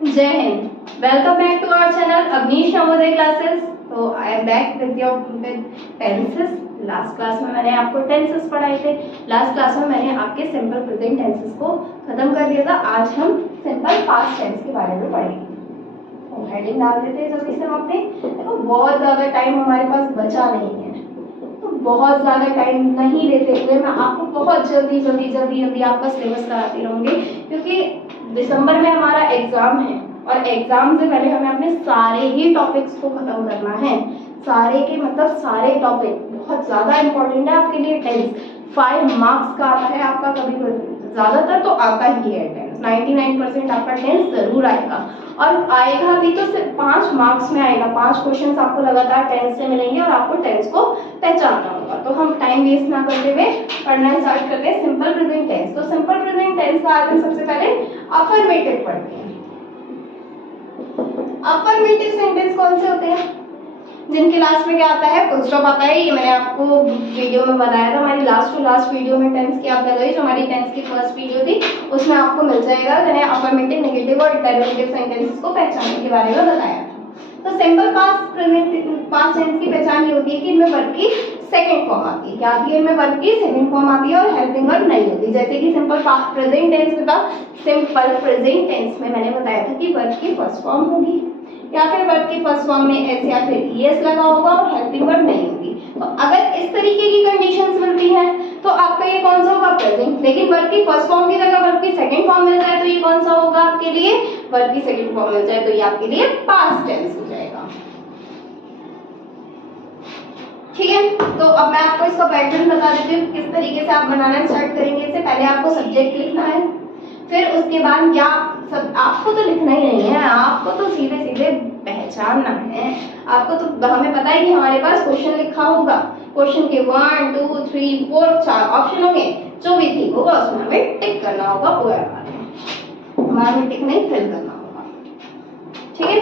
जय Hind. Welcome back to our channel Avneesh Navodaya classes. तो I am back with tenses. Last class में मैंने आपको टेंसेस पढ़ाए थे। लास्ट क्लास में मैंने आपके सिंपल प्रेजेंट टेंसेस को खत्म कर दिया था। आज हम सिंपल पास्ट टेंस के बारे में पढ़ेंगे। तो हेडिंग डाल देते हैं जल्दी से हम अपने। देखो बहुत ज्यादा टाइम हमारे पास बचा नहीं है, तो बहुत ज्यादा टाइम नहीं लेते हुए मैं आपको बहुत जल्दी आपका सिलेबस कराती रहूंगी, क्योंकि दिसंबर में हमारा एग्जाम है और एग्जाम से पहले हमें अपने सारे ही टॉपिक्स को खत्म करना है। सारे के मतलब सारे टॉपिक बहुत ज्यादा इंपॉर्टेंट है आपके लिए। टेंस 5 मार्क्स का आता है आपका, कभी ज्यादातर तो आता ही है टेंस। 99% आपका टेंस जरूर आएगा, और आएगा भी तो सिर्फ 5 मार्क्स में आएगा। 5 क्वेश्चंस आपको लगातार टेंस से मिलेंगे और आपको टेंस को पहचानना होगा। तो हम टाइम वेस्ट ना करते हुए पढ़ना स्टार्ट करते हैं सिंपल प्रेजेंट टेंस। तो सिंपल प्रेजेंट टेंस का आज हम सबसे पहले अफर्मेटिव पढ़ते हैं। अफर्मेटिव सेंटेंस कौन से होते हैं? जिनके लास्ट में क्या आता है? फुल स्टॉप आता है। ये मैंने आपको वीडियो में बताया था, हमारी लास्ट टू लास्ट वीडियो में टेंस की आप लगाई, जो हमारी टेंस की फर्स्ट वीडियो थी, उसमें आपको मिल जाएगा। मैंने अफर्मेटिव, नेगेटिव और इंटररोगेटिव सेंटेंसेस को पहचानने के बारे में बताया था। तो सिंपल पास्ट टेंस की पहचान ये होती है कि इनमें वर्ब की सेकंड फॉर्म आती है। क्या आती है? इनमें वर्ब की सेकंड फॉर्म आती है और हेल्पिंग वर्ब नहीं होती। जैसे कि सिंपल प्रेजेंट टेंस में था, सिंपल प्रेजेंट टेंस में मैंने बताया था कि वर्ब की फर्स्ट फॉर्म होगी, या फिर वर्ब की फर्स्ट फॉर्म में एस या फिर ईएस लगा होगा और हेल्पिंग वर्ब नहीं होगी। तो अगर इस तरीके की कंडीशंस मिलती हैं तो आपका ये कौन सा होगा? प्रेजेंट। लेकिन वर्ब की फर्स्ट फॉर्म की जगह वर्ब की सेकंड फॉर्म मिल जाए तो ये कौन सा होगा आपके लिए? वर्ब की सेकंड फॉर्म मिल जाए तो ये आपके लिए पास्ट टेंस हो जाएगा। ठीक है, तो अब मैं आपको इसका पैटर्न बता देती हूँ किस तरीके से आप बनाना स्टार्ट करेंगे। इससे पहले आपको सब्जेक्ट लिखना है, फिर उसके बाद या सब आपको तो लिखना ही नहीं है, आपको तो सीधे सीधे पहचानना है। आपको तो हमें पता है कि हमारे पास क्वेश्चन लिखा होगा, क्वेश्चन के 1 2 3 4 4 ऑप्शन होंगे, जो भी ठीक होगा उसमें हमें टिक करना होगा। पूरा हमारा टिक नहीं फिल करना होगा। ठीक है,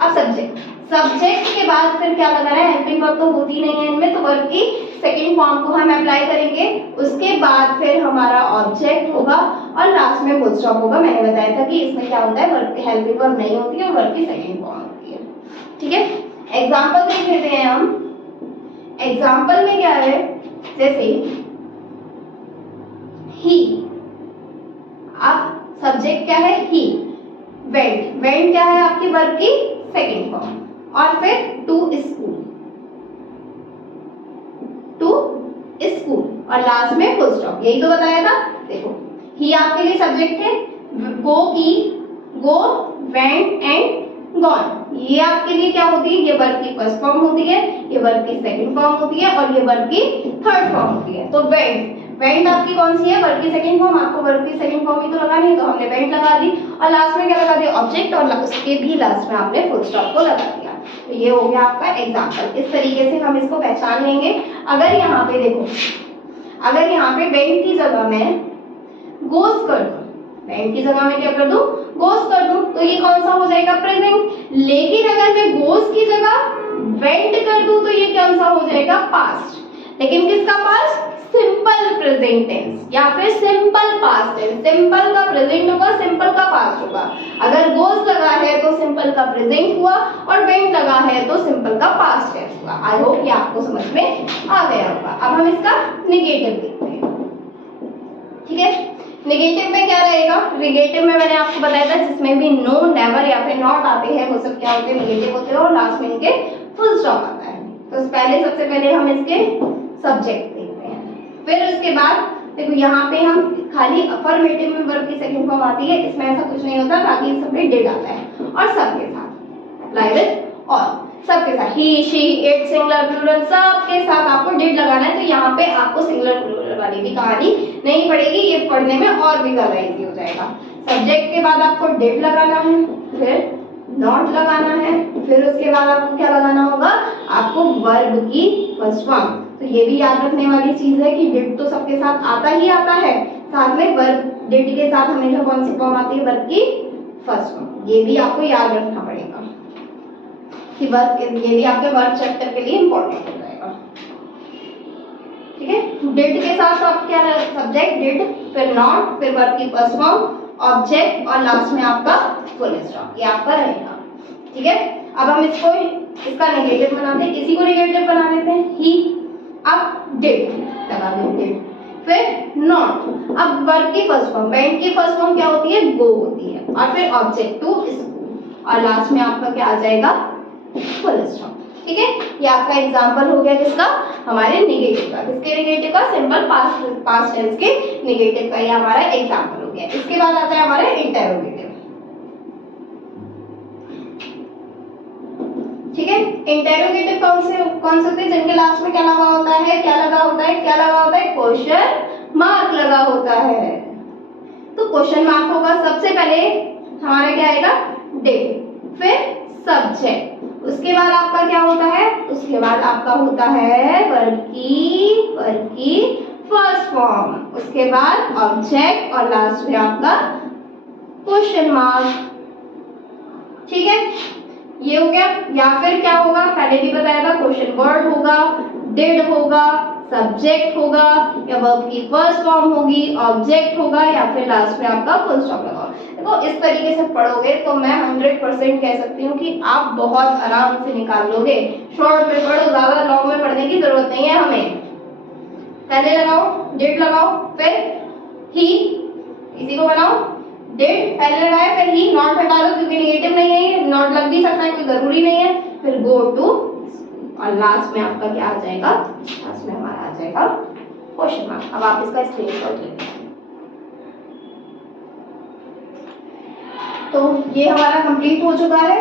अब सब्जेक्ट के बाद फिर क्या लगाना है? हेल्पिंग वर्ब तो होती नहीं है इनमें, तो वर्ब की सेकंड फॉर्म को हम अप्लाई करेंगे। उसके बाद फिर हमारा ऑब्जेक्ट होगा और लास्ट में फुल स्टॉप होगा। मैंने बताया था कि इसमें क्या होता है, वर्ब की हेल्पिंग वर्ब नहीं होती है और वर्ब की सेकंड फॉर्म होती है। ठीक है, एग्जांपल देख लेते हैं हम। एग्जांपल में क्या है? जैसे ही, अब सब्जेक्ट क्या है? ही। वेंट क्या है आपकी? वर्ब की सेकंड फॉर्म। और फिर टू स्कूल और लास्ट में फुल स्टॉप। यही तो बताया था। देखो, ही आपके लिए सब्जेक्ट है, गो, वेंट एंड गॉन, ये आपके लिए क्या होती है? ये वर्ब की फर्स्ट फॉर्म होती है, ये वर्ब की सेकंड फॉर्म होती है और ये वर्ब की थर्ड फॉर्म होती है। तो वेंट आपकी कौन सी है? वर्ब की सेकंड फॉर्म। आपको वर्ब की सेकंड फॉर्म ही तो लगानी है, तो हमने वेंट लगा दी और लास्ट में क्या लगा दिया? ऑब्जेक्ट, और उसके भी लास्ट में आपने फुल स्टॉप को लगा दिया। तो ये हो गया आपका एग्जांपल। इस तरीके से हम इसको पहचान लेंगे। अगर यहाँ पे देखो, अगर यहाँ पे वेंट की जगह में गोस कर दूं, वेंट की जगह में क्या कर दूं? गोस कर दूं, तो ये कौन सा हो जाएगा? प्रेजेंट। लेकिन अगर मैं गोस की जगह वेंट कर दूं तो ये कौन सा हो जाएगा? पास्ट। लेकिन किसका पास्ट? सिंपल प्रेजेंट टेंस या फिर सिंपल पास्ट टेंस। सिंपल का प्रेजेंट होगा, सिंपल का पास्ट होगा। अगर गोस लगा है तो सिंपल का प्रेजेंट हुआ और वेंट लगा है तो सिंपल का पास्ट टेंस हुआ। आई होप ये आपको समझ में आ गया होगा। अब हम इसका नेगेटिव देखते हैं। ठीक है, नेगेटिव में क्या रहेगा? नेगेटिव में मैंने आपको बताया था जिसमें भी नो, नेवर या फिर नॉट आते हैं वो सब क्या होते हैं? नेगेटिव होते हैं और लास्ट में इनके फुल स्टॉप आता है। तो सबसे पहले हम इसके सब्जेक्ट देखते हैं, फिर उसके बाद देखो यहाँ पे हम खाली अफर्मेटिव में वर्ब की सेकंड फॉर्म आती है, इसमें ऐसा कुछ नहीं होता, बाकी सब में डिड आता है। और सबके साथ अप्लाई विद और सबके साथ ही, शी, इट, सिंगुलर, प्लूरल, सबके साथ आपको डिड लगाना है। तो यहाँ पे आपको सिंगुलर प्लूरल वाली भी कहानी नहीं पड़ेगी, ये पढ़ने में और भी ज्यादा इजी हो जाएगा। सब्जेक्ट के बाद आपको डिड लगाना है, फिर नॉट लगाना है, फिर उसके बाद आपको क्या लगाना होगा? आपको वर्ब की फर्स्ट फॉर्म। तो ये भी याद रखने वाली चीज है कि डिड तो सबके साथ आता ही आता है, साथ में वर्ब डिड के साथ हमेशा कौन सी फॉर्म आती है? वर्ब की फर्स्ट फॉर्म। ये भी आपको याद रखना पड़ेगा कि वर्ब, ये भी आपके वर्ब चैप्टर के लिए इंपॉर्टेंट हो जाएगा। ठीक है, डिड के साथ तो आप क्या? सब्जेक्ट डिड, फिर नॉट, फिर वर्ब की फर्स्ट फॉर्म ऑब्जेक्ट और लास्ट में आपका फुल स्टॉप, ये आपका रहेगा। ठीक है, अब हम इसका नेगेटिव बनाते हैं, इसी को नेगेटिव बना लेते हैं ही। अब डिड लगा देंगे, फिर नॉट। अब वर्ब की फर्स्ट फॉर्म, वेंट की फर्स्ट फॉर्म क्या होती है, गो होती है, और फिर ऑब्जेक्ट टू स्कूल, और लास्ट में आपका क्या आ जाएगा, फुल स्टॉप। ठीक है, ये आपका एग्जांपल हो गया किसका, हमारे नेगेटिव का। किसके नेगेटिव का, सिंपल पास्ट टेंस के नेगेटिव का, ये हमारा एग्जांपल हो गया। इसके बाद आता है हमारे इंटरोगेटिव। ठीक है, इंटरोगेटिव कौन से होते हैं, जिनके लास्ट में क्या लगा होता है, क्या लगा होता है, क्वेश्चन मार्क लगा होता है। तो क्वेश्चन मार्क होगा, सबसे पहले हमारा क्या आएगा, डिड, फिर सब्जेक्ट, उसके बाद आपका क्या होता है, उसके बाद आपका होता है वर्ब की फर्स्ट फॉर्म, उसके बाद ऑब्जेक्ट और लास्ट में आपका क्वेश्चन मार्क। ठीक है, ये हो गया। या फिर क्या होगा, पहले भी बताया था, क्वेश्चन वर्ड होगा, डिड होगा, सब्जेक्ट होगा, या वर्ब की फर्स्ट फॉर्म होगी, ऑब्जेक्ट होगा, या फिर लास्ट में आपका फुल स्टॉप लगा। देखो इस तरीके से पढ़ोगे तो मैं 100% कह सकती हूँ कि आप बहुत आराम से निकाल लोगे। शॉर्ट में पढ़ो, ज्यादा लॉन्ग में पढ़ने की जरूरत नहीं है हमें। पहले लगाओ डिड लगाओ, फिर ही, इसी को बनाओ, डिड पहले लगाया, फिर ही, नॉट हटा दो क्योंकि नेगेटिव नहीं है, नॉट लग भी सकता है, कोई जरूरी नहीं है, फिर गो टू, और लास्ट में आपका क्या आ जाएगा, लास्ट में हमारा आ जाएगा क्वेश्चन मार्क। अब आप इसका स्क्रीनशॉट लेते हैं। तो ये हमारा कंप्लीट हो चुका है।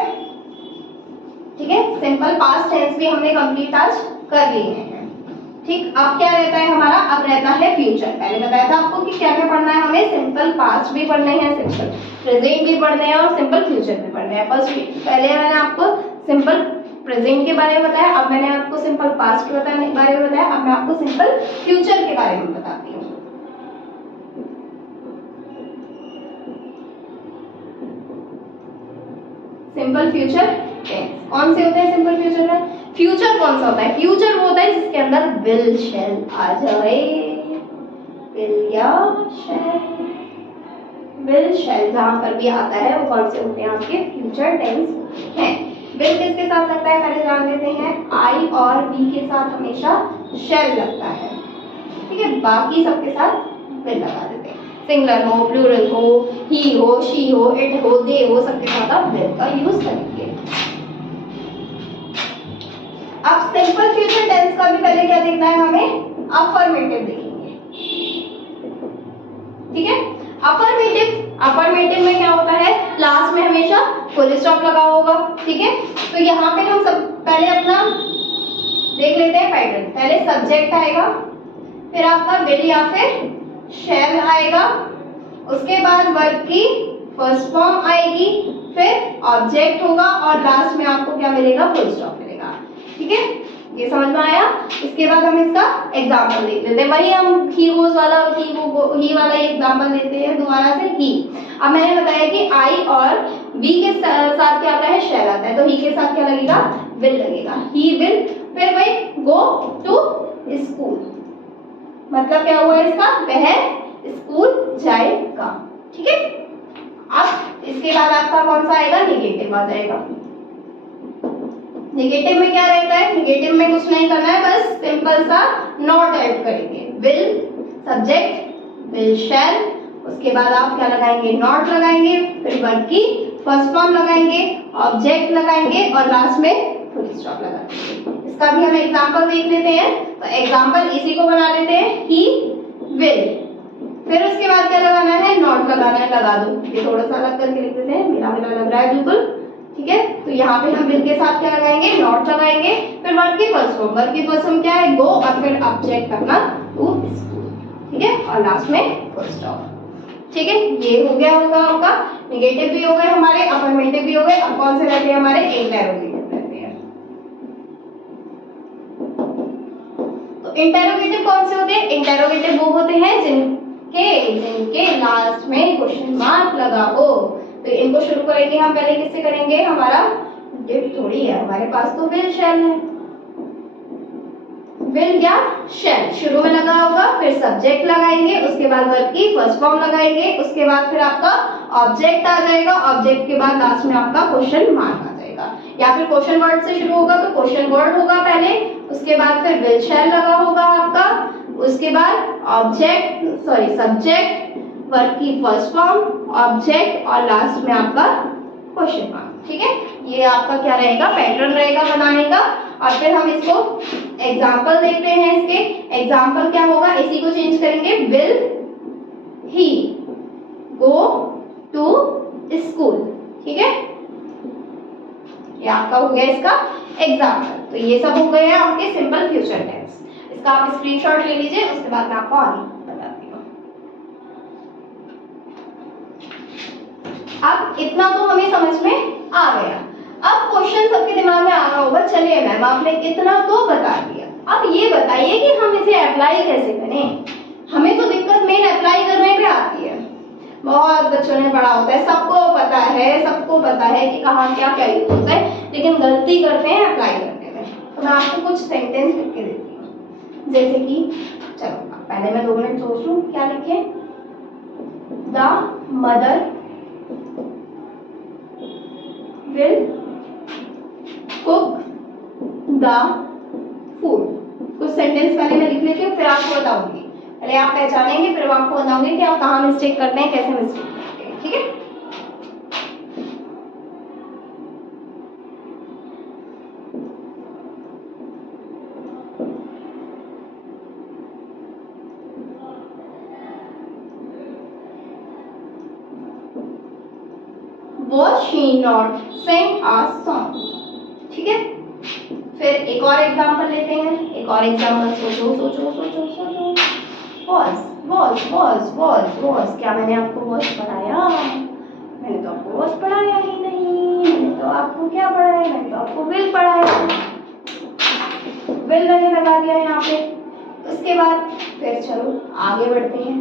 ठीक है, सिंपल पास्ट टेंस भी हमने कंप्लीट आज कर लिए हैं। ठीक, अब क्या रहता है हमारा, अब रहता है फ्यूचर। पहले बताया था आपको कि क्या क्या पढ़ना है हमें, सिंपल पास्ट भी पढ़ने हैं, सिंपल प्रेजेंट भी पढ़ने हैं, और सिंपल फ्यूचर भी पढ़ने हैं। बस पहले मैंने आपको सिंपल प्रेजेंट के बारे में बताया, अब मैंने आपको सिंपल पास्ट के बारे में बताया, अब मैं आपको सिंपल फ्यूचर के बारे में बताती हूँ। सिंपल फ्यूचर टेंस कौन से होते हैं सिंपल फ्यूचर में, फ्यूचर कौन सा होता है, फ्यूचर वो होता है जिसके अंदर विल शैल आ जाए, विल या शैल, विल शैल जहां पर भी आता है वो कौन से होते हैं, आपके फ्यूचर टेंस हैं। विल किसके साथ लगता है पहले जान लेते हैं, आई और बी के साथ हमेशा शैल लगता है। ठीक है, बाकी सबके साथ विल लगा देते हैं, सिंगुलर हो, प्लूरल हो, ही हो, शी हो, इट हो, दे हो, सबके साथ आप विल का यूज करेंगे। अब सिंपल फ्यूचर टेंस का भी पहले क्या देखना है हमें, अफर्मेटिव देखेंगे। ठीक है, अफर्मेटिव में क्या होता है, लास्ट में हमेशा फुल स्टॉप लगा होगा। ठीक है, तो यहाँ पे हम सब पहले अपना देख लेते हैं पैटर्न। पहले सब्जेक्ट आएगा, फिर आपका विल या फिर शैल आएगा, उसके बाद वर्ब की फर्स्ट फॉर्म आएगी, फिर ऑब्जेक्ट होगा, और लास्ट में आपको क्या मिलेगा, फुल स्टॉप मिलेगा। ठीक है, ये समझ में आया। इसके बाद हम इसका एग्जांपल देख लेते हैं, वही हम ही गोज वाला ही वाला एग्जांपल लेते हैं दोबारा से। ही, अब मैंने बताया कि आई और वी के साथ क्या आता है, शैल आता है, तो ही के साथ क्या लगेगा, विल लगेगा, ही विल। फिर वही गो टू स्कूल, मतलब क्या हुआ इसका, वह स्कूल जाएगा। ठीक है, अब इसके बाद आपका कौन सा आएगा, नेगेटिव आ जाएगा। नेगेटिव में क्या रहता है, नेगेटिव में कुछ नहीं करना है, बस सिंपल सा नॉट ऐड करेंगे, विल सब्जेक्ट, विल शैल, उसके बाद आप क्या लगाएंगे, नॉट लगाएंगे, फिर वर्ब की फर्स्ट फॉर्म लगाएंगे, ऑब्जेक्ट लगाएंगे, और लास्ट में फुल स्टॉप लगा देंगे। इसका भी हम एग्जांपल देख लेते हैं। तो एग्जांपल इसी को बना लेते हैं, ही विल, फिर उसके बाद क्या लगाना है, नॉट लगाना है, लगा दो। ये थोड़ा सा अलग करके लिख देते हैं, मिला मिला लग रहा है बिल्कुल। ठीक है, तो यहाँ पे हम विल के साथ क्या लगाएंगे, नॉट लगाएंगे, फिर वर्ब की फर्स्ट फॉर्म, वर्ब की फर्स्ट फॉर्म क्या है, गो, और फिर ऑब्जेक्ट अपना टू स्कूल। ठीक है, और लास्ट में फुल स्टॉप। ठीक है, ये हो गया होगा आपका, नेगेटिव भी हो गए हमारे, अफर्मेटिव भी हो गए। अब कौन से रहते हैं हमारे, इंटरोगेटिव रहते हैं। तो इंटरोगेटिव कौन से होते हैं, इंटरोगेटिव वो होते हैं जिनके लास्ट में क्वेश्चन मार्क लगा हो। तो इनको शुरू करेंगे हम, पहले किससे करेंगे, हमारा डिड थोड़ी है हमारे पास, तो विल शैल है। विल क्या, शैल शुरू में लगा होगा, फिर सब्जेक्ट लगाएंगे, उसके बाद वर्ब की फर्स्ट फॉर्म लगाएंगे, उसके बाद फिर आपका ऑब्जेक्ट आ जाएगा, ऑब्जेक्ट के बाद लास्ट में आपका क्वेश्चन मार्क आ जाएगा, या फिर क्वेश्चन वर्ड से शुरू होगा तो क्वेश्चन वर्ड होगा पहले, उसके बाद फिर विल शैल लगा होगा आपका, उसके बाद ऑब्जेक्ट सब्जेक्ट, वर्ब की फर्स्ट फॉर्म, ऑब्जेक्ट और लास्ट में आपका क्वेश्चन मार्क। ठीक है, ये आपका क्या रहेगा, पैटर्न रहेगा बनाने का। और फिर हम इसको एग्जाम्पल देखते हैं। इसके एग्जाम्पल क्या होगा, इसी को चेंज करेंगे, will he go to school. ठीक है, ये आपका हो गया इसका एग्जाम्पल। तो ये सब हो गए हैं आपके सिंपल फ्यूचर टेंस। इसका आप स्क्रीनशॉट ले लीजिए, उसके बाद मैं आपको आगे बताती हूँ। अब इतना तो हमें समझ में आ गया। अब क्वेश्चन सबके दिमाग में आ रहा होगा, चलिए मैम आपने इतना तो बता दिया, अब ये बताइए कि हम इसे अप्लाई कैसे करें। हमें तो दिक्कत मेन अप्लाई करने पे आती है। बहुत बच्चों ने पढ़ा होता है, सबको पता है कि कहाँ क्या क्या यूज होता है, लेकिन गलती करते हैं अप्लाई करने में। तो मैं आपको कुछ सेंटेंस लिख के देती हूँ, जैसे कि चलो पहले मैं 2 मिनट सोच लूं, क्या लिखे, the mother will cook the food. कुछ सेंटेंस पहले मैं लिख लेती हूँ, फिर आपको बताऊंगी। पहले आप पहचानेंगे, फिर आपको बताऊंगी कि आप कहाँ मिस्टेक करते हैं, कैसे मिस्टेक करते हैं। ठीक है, Was she not sent a song? ठीक है, फिर एक और एग्जांपल लेते हैं। एक और एग्जांपल सोचो। was क्या मैंने आपको was पढ़ाया? मैंने तो आपको was पढ़ाया ही नहीं। मैंने तो आपको क्या पढ़ाया? मैंने तो आपको will पढ़ाया। will मैंने लगा दिया यहाँ पे। उसके बाद फिर चलो आगे बढ़ते हैं।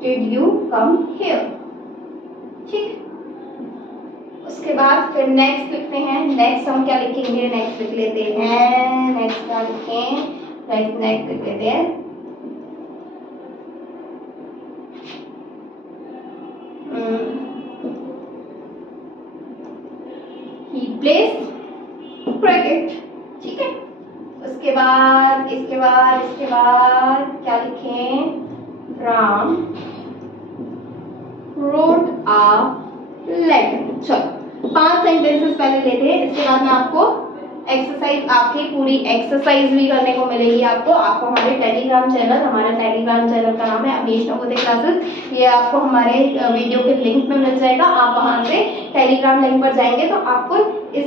Did you come here? ठीक, उसके बाद फिर नेक्स्ट लिखते हैं। नेक्स्ट हम क्या लिखेंगे, नेक्स्ट लिख लेते हैं, नेक्स्ट क्या लिखें, नेक्स्ट लिख लेते हैं, he plays cricket। ठीक है, उसके बाद इसके बाद क्या लिखें, राम wrote a letter। चलो 5 सेंटेंसेस पहले लेते हैं, इसके बाद मैं आपको एक्सरसाइज, आपकी पूरी एक्सरसाइज भी करने को मिलेगी। आपको हमारे टेलीग्राम चैनल, हमारा टेलीग्राम चैनल का नाम है अमीश नवोदय क्लासेस। ये आपको हमारे वीडियो के लिंक में मिल जाएगा। आप वहां से टेलीग्राम लिंक पर जाएंगे तो आपको इस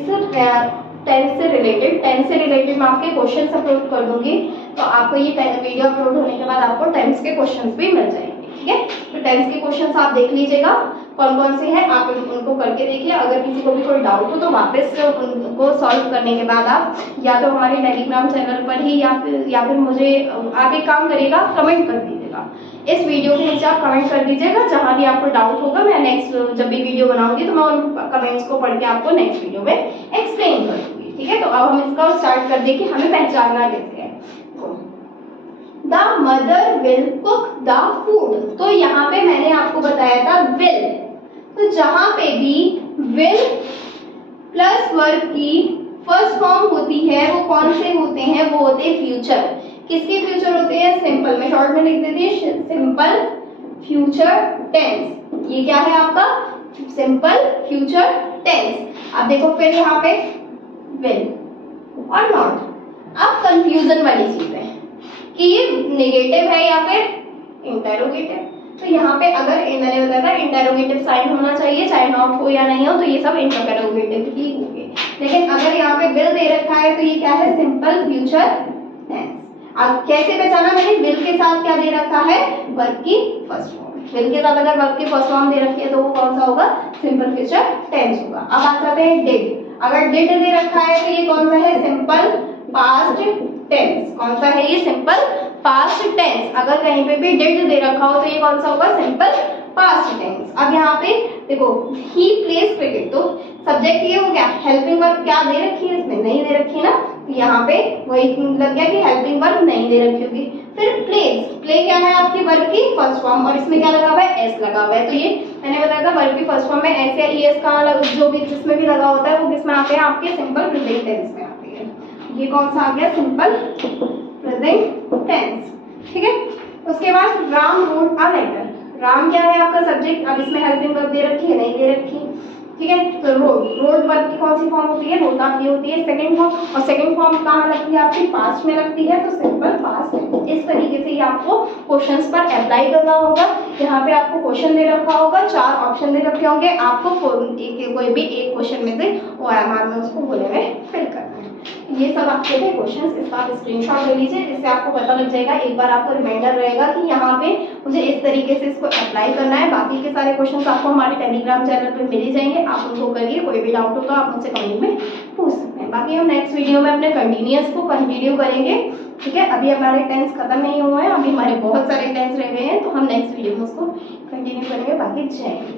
टेंस से रिलेटेड मैं आपके क्वेश्चन अपलोड कर दूंगी। तो आपको ये वीडियो अपलोड होने के बाद आपको टेंस के क्वेश्चंस भी मिल जाएंगे। ठीक है, तो टेंस के क्वेश्चंस आप देख लीजिएगा कौन कौन से हैं, आप उनको करके देखिए। अगर किसी को भी कोई डाउट हो तो वापस से उनको सॉल्व करने के बाद आप या तो हमारे टेलीग्राम चैनल पर ही या फिर मुझे आप एक काम करिएगा, कमेंट कर दीजिएगा। इस वीडियो के नीचे आप कमेंट कर दीजिएगा, जहां भी आपको डाउट होगा मैं नेक्स्ट जब भी वीडियो बनाऊंगी तो मैं उन कमेंट्स को पढ़ के आपको नेक्स्ट वीडियो में एक्सप्लेन कर दूंगी। ठीक है, तो अब हम इसका स्टार्ट कर दें कि हमें पहचानना कैसे है। The mother will cook the food, तो यहाँ पे मैंने आपको बताया था विल, तो जहां पे भी विल प्लस वर्ब की फर्स्ट फॉर्म होती है वो कौन से होते हैं, वो होते हैं फ्यूचर। किसके फ्यूचर होते हैं, सिंपल। मैं शॉर्ट में लिख देती हूँ सिंपल फ्यूचर टेंस। ये क्या है आपका, सिंपल फ्यूचर टेंस। अब देखो फिर यहाँ पे विल और नॉट। अब कंफ्यूजन वाली चीज है कि ये नेगेटिव है या फिर इंटेरोगेटिव। तो यहाँ पे अगर मैंने बताया था इंटेरोगेटिव साइन होना चाहिए, चाहे नॉट हो या नहीं हो, तो ये सब इंटेरोगेटिव ही होंगे। लेकिन अगर यहाँ पे विल दे रखा है तो ये क्या है, सिंपल फ्यूचर टेंस। अब कैसे पहचाना मैंने, विल के साथ क्या दे रखा है, वर्ब की फर्स्ट फॉर्म। विल के साथ अगर वर्ब की फर्स्ट फॉर्म दे रखी है तो वो कौन सा होगा, सिंपल फ्यूचर टेंस होगा। अब आ जाते हैं डिड। अगर डिड दे रखा है तो ये कौन सा है, सिंपल पास्ट टेंस। कौन सा है ये, सिंपल पास्ट टेंस। अगर कहीं पे भी डिड दे रखा हो तो ये कौन सा होगा, सिंपल पास्ट टेंस। अब यहाँ पे देखो ही प्लेज क्रिकेट, तो सब्जेक्ट ये हो गया, हेल्पिंग वर्ब क्या दे रखी है इसमें, नहीं दे रखी है ना, तो यहाँ पे वही लग गया कि हेल्पिंग वर्ब नहीं दे रखी होगी। फिर प्लेज, प्ले क्या है आपकी वर्ब की फर्स्ट फॉर्म, और इसमें क्या लगा हुआ है, एस लगा हुआ है। तो ये मैंने बताया था वर्ब की फर्स्ट फॉर्म में एस या ईएस का जो भी जिसमें भी लगा होता है वो किसमें आते हैं, आपके सिंपल प्रेजेंट टेंस में आती है। ये कौन सा आ गया, सिंपल प्रेजेंट टेंस, ठीक है। उसके बाद Ram wrote a letter, Ram क्या है आपका सब्जेक्ट, अब इसमें हेल्पिंग वर्ब दे रखी है, नहीं दे रखी, ठीक है। तो रोड, रोड वर्ब की कौन सी फॉर्म होती है, रोड आपकी होती है सेकंड फॉर्म, और सेकंड फॉर्म कहाँ लगती है आपकी, पास्ट में लगती है, तो सिंपल पास्ट टेंस। इस तरीके से ये आपको क्वेश्चंस पर अप्लाई करना होगा। यहाँ पे आपको क्वेश्चन दे रखा होगा, 4 ऑप्शन दे रखे होंगे, आपको कोई भी एक क्वेश्चन में से OMR में उसको बोले में फिल करना है। ये सब आपके थे क्वेश्चंस, इसका आप स्क्रीनशॉट ले लीजिए, जिससे आपको पता लग जाएगा, एक बार आपको रिमाइंडर रहेगा कि यहाँ पे मुझे इस तरीके से इसको अप्लाई करना है। बाकी के सारे क्वेश्चंस आपको हमारे टेलीग्राम चैनल पे मिल ही जाएंगे, आप उनको करिए, कोई भी डाउट हो तो आप मुझसे कमेंट में पूछ सकते हैं। बाकी हम नेक्स्ट वीडियो में अपने कंटिन्यूअस को कंटिन्यू करेंगे, ठीक है। अभी हमारे टेंस खत्म नहीं हुए हैं, अभी हमारे बहुत सारे टेंस रह गए हैं, तो हम नेक्स्ट वीडियो में उसको कंटिन्यू करेंगे। बाकी जय हिंद।